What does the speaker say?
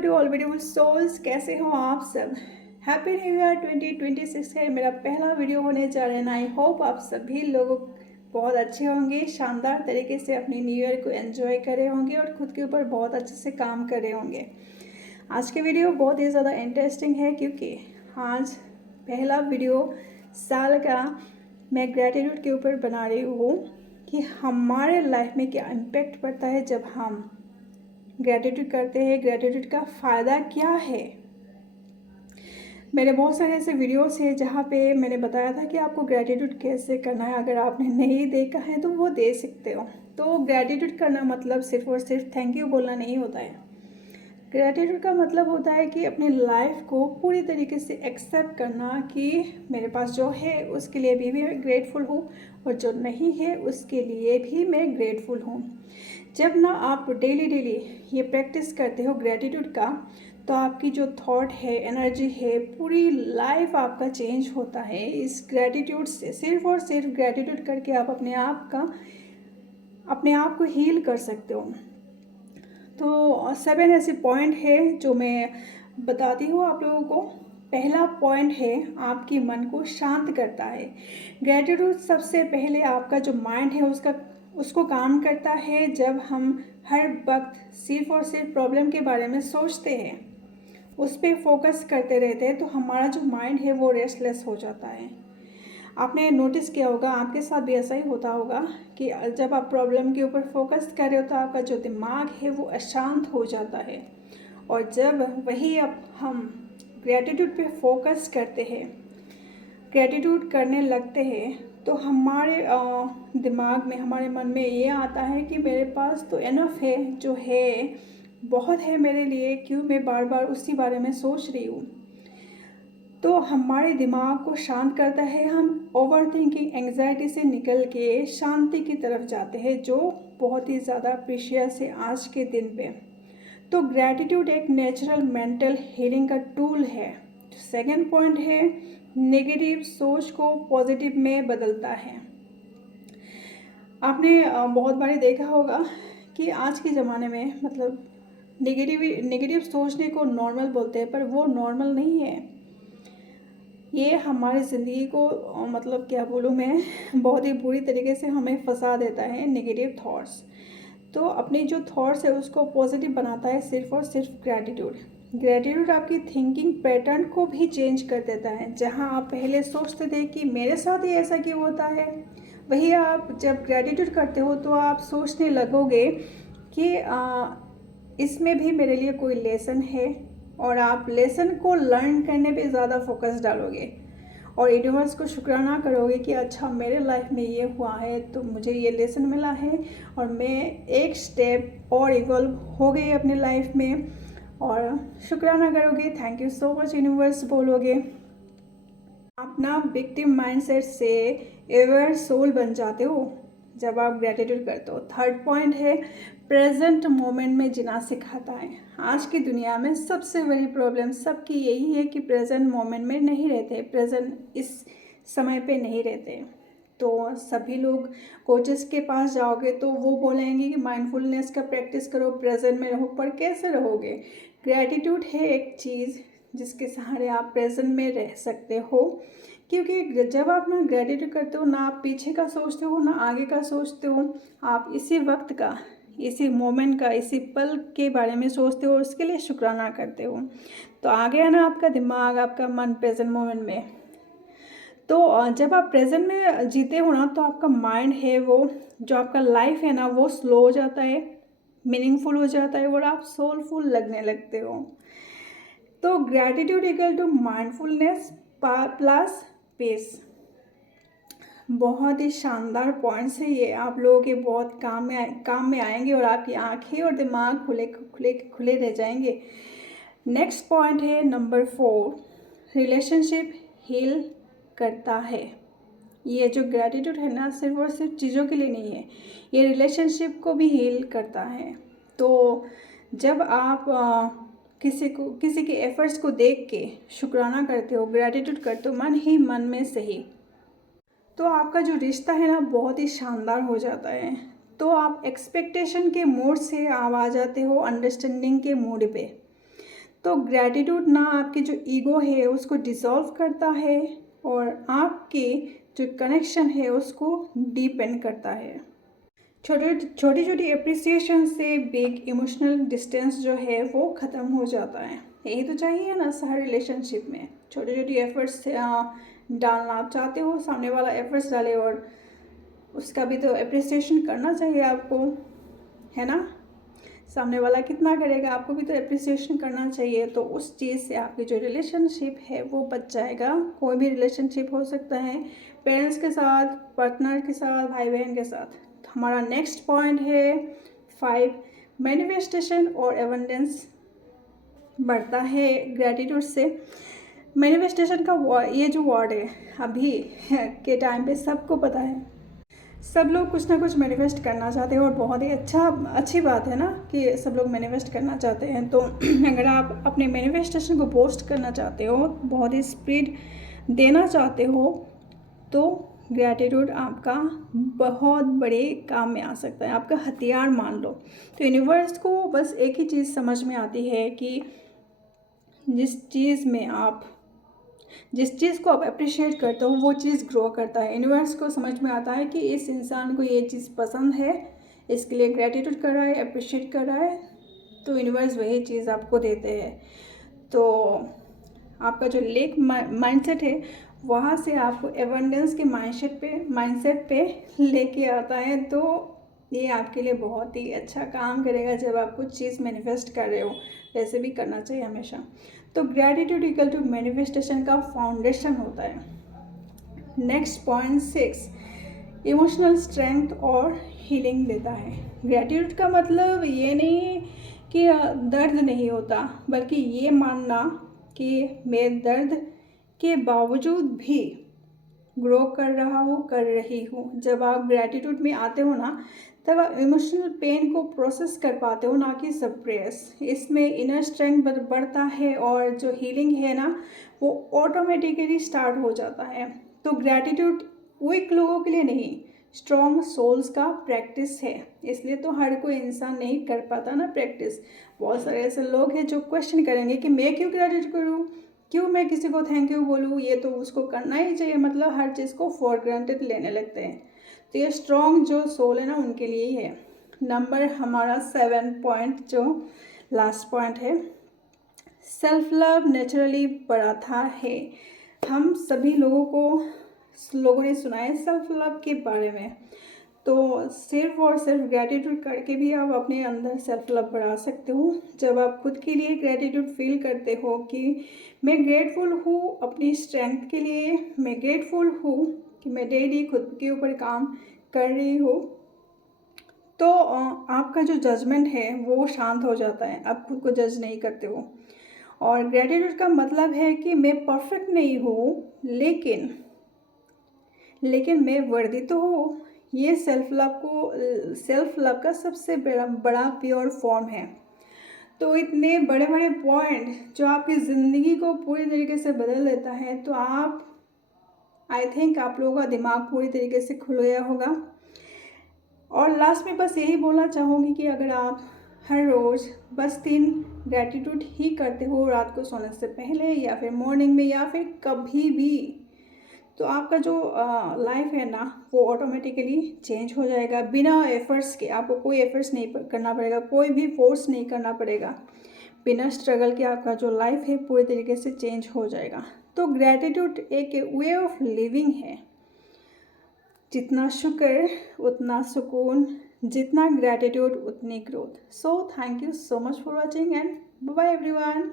To all beautiful souls. कैसे हो आप सब? हैप्पी न्यू ईयर 2026 है मेरा पहला वीडियो होने जा रहा है। आई होप आप सभी लोग बहुत अच्छे होंगे, शानदार तरीके से अपने न्यू ईयर को एंजॉय करे होंगे और खुद के ऊपर बहुत अच्छे से काम करे होंगे। आज के वीडियो बहुत ही ज़्यादा इंटरेस्टिंग है क्योंकि आज पहला वीडियो साल का मैं ग्रैटिट्यूड के ऊपर बना रही हूँ कि हमारे लाइफ में क्या इम्पेक्ट पड़ता है जब हम ग्रैटिट्यूड करते हैं, ग्रैटिट्यूड का फ़ायदा क्या है। मेरे बहुत सारे ऐसे वीडियोस हैं जहाँ पे मैंने बताया था कि आपको ग्रैटिट्यूड कैसे करना है। अगर आपने नहीं देखा है तो वो दे सकते हो। तो ग्रैटिट्यूड करना मतलब सिर्फ और सिर्फ थैंक यू बोलना नहीं होता है। ग्रैटिट्यूड का मतलब होता है कि अपनी लाइफ को पूरी तरीके से एक्सेप्ट करना कि मेरे पास जो है उसके लिए भी मैं ग्रेटफुल हूँ और जो नहीं है उसके लिए भी मैं ग्रेटफुल हूँ। जब ना आप डेली ये प्रैक्टिस करते हो ग्रैटिट्यूड का, तो आपकी जो थॉट है, एनर्जी है, पूरी लाइफ आपका चेंज होता है इस ग्रैटिट्यूड से। सिर्फ और सिर्फ ग्रैटिट्यूड करके आप अपने आप को हील कर सकते हो। तो 7 ऐसे पॉइंट है जो मैं बताती हूँ आप लोगों को। पहला पॉइंट है, आपके मन को शांत करता है। ग्रैटिट्यूड सबसे पहले आपका जो माइंड है उसको काम करता है। जब हम हर वक्त सिर्फ और सिर्फ प्रॉब्लम के बारे में सोचते हैं, उस पर फोकस करते रहते हैं, तो हमारा जो माइंड है वो रेस्टलेस हो जाता है। आपने नोटिस किया होगा, आपके साथ भी ऐसा ही होता होगा कि जब आप प्रॉब्लम के ऊपर फोकस कर रहे हो तो आपका जो दिमाग है वो अशांत हो जाता है। और जब वही अब हम ग्रैटिट्यूड पे फोकस करते हैं, ग्रैटिट्यूड करने लगते हैं, तो हमारे दिमाग में, हमारे मन में ये आता है कि मेरे पास तो इनफ है, जो है बहुत है मेरे लिए, क्यों मैं बार बार उसी बारे में सोच रही हूँ। तो हमारे दिमाग को शांत करता है। हम ओवर थिंकिंग, एंग्जाइटी से निकल के शांति की तरफ जाते हैं, जो बहुत ही ज़्यादा प्रीशियस है आज के दिन पे। तो ग्रैटिट्यूड एक नेचुरल मेंटल हीलिंग का टूल है। सेकंड पॉइंट है, नेगेटिव सोच को पॉजिटिव में बदलता है। आपने बहुत बार देखा होगा कि आज के ज़माने में मतलब नेगेटिव सोचने को नॉर्मल बोलते हैं, पर वो नॉर्मल नहीं है। ये हमारी ज़िंदगी को मतलब क्या बोलूँ मैं, बहुत ही बुरी तरीके से हमें फंसा देता है नेगेटिव थॉट्स। तो अपनी जो थॉट्स है उसको पॉजिटिव बनाता है सिर्फ और सिर्फ ग्रैटिट्यूड। ग्रैटिट्यूड आपकी थिंकिंग पैटर्न को भी चेंज कर देता है। जहाँ आप पहले सोचते थे कि मेरे साथ ही ऐसा क्यों होता है, वही आप जब ग्रैटिट्यूड करते हो तो आप सोचने लगोगे कि इसमें भी मेरे लिए कोई लेसन है, और आप लेसन को लर्न करने पे ज़्यादा फोकस डालोगे और यूनिवर्स को शुक्राना करोगे कि अच्छा मेरे लाइफ में ये हुआ है तो मुझे ये लेसन मिला है और मैं एक स्टेप और इवॉल्व हो गई अपनी लाइफ में। और शुक्राना करोगे, thank you so much universe बोलोगे। आप ना विक्टिम माइंडसेट से एवर सोल बन जाते हो जब आप ग्रैटिट्यूड करते हो। थर्ड पॉइंट है, प्रेजेंट मोमेंट में जीना सिखाता है। आज की दुनिया में सबसे बड़ी प्रॉब्लम सबकी यही है कि प्रेजेंट मोमेंट में नहीं रहते, प्रेजेंट इस समय पे नहीं रहते। तो सभी लोग कोचेस के पास जाओगे तो वो बोलेंगे कि माइंडफुलनेस का प्रैक्टिस करो, प्रेजेंट में रहो, पर कैसे रहोगे? ग्रैटिट्यूड है एक चीज़ जिसके सहारे आप प्रेजेंट में रह सकते हो। क्योंकि जब आप ना ग्रैटिट्यूड करते हो, ना आप पीछे का सोचते हो ना आगे का सोचते हो, आप इसी वक्त का, इसी मोमेंट का, इसी पल के बारे में सोचते हो, उसके लिए शुक्राना करते हो। तो आ गया ना आपका दिमाग, आपका मन प्रेजेंट मोमेंट में। तो जब आप प्रेजेंट में जीते हो ना, तो आपका माइंड है वो, जो आपका लाइफ है ना, वो स्लो हो जाता है, मीनिंगफुल हो जाता है और आप सोलफुल लगने लगते हो। तो gratitude equal to mindfulness plus peace. बहुत ही शानदार पॉइंट्स है ये, आप लोगों के बहुत काम में आएंगे और आपकी आंखें और दिमाग खुले रह जाएंगे। नेक्स्ट पॉइंट है नंबर 4, रिलेशनशिप हील करता है। ये जो ग्रैटिट्यूड है ना, सिर्फ और सिर्फ चीज़ों के लिए नहीं है, ये रिलेशनशिप को भी हील करता है। तो जब आप किसी के एफर्ट्स को देख के शुक्राना करते हो, ग्रैटिट्यूड करते हो मन ही मन में सही, तो आपका जो रिश्ता है ना बहुत ही शानदार हो जाता है। तो आप एक्सपेक्टेशन के मोड से आप आ जाते हो अंडरस्टैंडिंग के मोड पे। तो ग्रैटिट्यूड ना आपकी जो ईगो है उसको डिसॉल्व करता है और आपके जो कनेक्शन है उसको डीपेंड करता है। छोटी छोटी अप्रिसिएशन से बिग इमोशनल डिस्टेंस जो है वो ख़त्म हो जाता है। यही तो चाहिए ना हर रिलेशनशिप में, छोटी छोटी एफर्ट्स डालना। आप चाहते हो सामने वाला एफर्ट्स डाले और उसका भी तो अप्रिसिएशन करना चाहिए आपको, है ना। सामने वाला कितना करेगा, आपको भी तो अप्रिसिएशन करना चाहिए। तो उस चीज़ से आपकी जो रिलेशनशिप है वो बच जाएगा। कोई भी रिलेशनशिप हो सकता है, पेरेंट्स के साथ, पार्टनर के साथ, भाई बहन के साथ। तो हमारा नेक्स्ट पॉइंट है 5, मैनिफेस्टेशन और एबंडेंस बढ़ता है ग्रैटिट्यूड से। मैनिफेस्टेशन का ये जो वर्ड है अभी के टाइम पे सबको पता है, सब लोग कुछ ना कुछ मैनिफेस्ट करना चाहते हैं और बहुत ही अच्छी बात है ना कि सब लोग मैनिफेस्ट करना चाहते हैं। तो अगर आप अपने मैनिफेस्टेशन को बूस्ट करना चाहते हो, बहुत ही स्पीड देना चाहते हो, तो ग्रैटिट्यूड आपका बहुत बड़े काम में आ सकता है, आपका हथियार मान लो। तो यूनिवर्स को बस एक ही चीज़ समझ में आती है कि जिस चीज़ को आप अप्रिशिएट करते हो वो चीज़ ग्रो करता है। यूनिवर्स को समझ में आता है कि इस इंसान को ये चीज़ पसंद है, इसके लिए ग्रैटिट्यूड कर रहा है, अप्रिशिएट कर रहा है, तो यूनिवर्स वही चीज़ आपको देते हैं। तो आपका जो लेक माइंडसेट है वहाँ से आपको एबंडेंस के माइंडसेट पे लेके आता है। तो ये आपके लिए बहुत ही अच्छा काम करेगा जब आप कुछ चीज़ मैनिफेस्ट कर रहे हो। वैसे भी करना चाहिए हमेशा। तो ग्रैटिट्यूड इक्वल टू मैनिफेस्टेशन का फाउंडेशन होता है। नेक्स्ट पॉइंट 6, इमोशनल स्ट्रेंथ और हीलिंग देता है। ग्रैटिट्यूड का मतलब ये नहीं कि दर्द नहीं होता, बल्कि ये मानना कि मैं दर्द के बावजूद भी ग्रो कर रही हूँ। जब आप ग्रैटिट्यूड में आते हो ना, तब आप इमोशनल पेन को प्रोसेस कर पाते हो, ना कि सप्रेस। इसमें इनर स्ट्रेंथ बढ़ता है और जो हीलिंग है ना वो ऑटोमेटिकली स्टार्ट हो जाता है। तो ग्रैटिट्यूड वीक लोगों के लिए नहीं, स्ट्रॉन्ग सोल्स का प्रैक्टिस है। इसलिए तो हर कोई इंसान नहीं कर पाता ना प्रैक्टिस। बहुत सारे ऐसे लोग हैं जो क्वेश्चन करेंगे कि मैं क्यों ग्रैटिट्यूड करूँ, क्यों मैं किसी को थैंक यू बोलूँ, ये तो उसको करना ही चाहिए, मतलब हर चीज़ को फॉर ग्रांटेड लेने लगते हैं। तो ये स्ट्रॉन्ग जो सोल है ना उनके लिए ही है। नंबर हमारा 7 पॉइंट जो लास्ट पॉइंट है, सेल्फ लव नेचुरली बढ़ाता है। हम सभी लोगों ने सुना है सेल्फ लव के बारे में। तो सिर्फ और सिर्फ ग्रैटिट्यूड करके भी आप अपने अंदर सेल्फ लव बढ़ा सकते हो। जब आप खुद के लिए ग्रैटिट्यूड फील करते हो कि मैं ग्रेटफुल हूँ अपनी स्ट्रेंथ के लिए, मैं ग्रेटफुल हूँ कि मैं डेली खुद के ऊपर काम कर रही हूँ, तो आपका जो जजमेंट है वो शांत हो जाता है। आप खुद को जज नहीं करते हो। और ग्रैटिट्यूड का मतलब है कि मैं परफेक्ट नहीं हूँ, लेकिन मैं वर्दी तो हूँ। ये सेल्फ लव का सबसे बड़ा प्योर फॉर्म है। तो इतने बड़े बड़े पॉइंट जो आपकी ज़िंदगी को पूरी तरीके से बदल देता है। तो आई थिंक आप लोगों का दिमाग पूरी तरीके से खुल गया होगा। और लास्ट में बस यही बोलना चाहूँगी कि अगर आप हर रोज़ बस 3 ग्रैटिट्यूड ही करते हो, रात को सोने से पहले या फिर मॉर्निंग में या फिर कभी भी, तो आपका जो लाइफ है ना वो ऑटोमेटिकली चेंज हो जाएगा बिना एफर्ट्स के। आपको कोई एफर्ट्स नहीं करना पड़ेगा, कोई भी फोर्स नहीं करना पड़ेगा। बिना स्ट्रगल के आपका जो लाइफ है पूरी तरीके से चेंज हो जाएगा। तो ग्रैटिट्यूड एक वे ऑफ लिविंग है। जितना शुक्र उतना सुकून, जितना ग्रैटिट्यूड उतनी growth. So thank you so much for watching and bye bye everyone.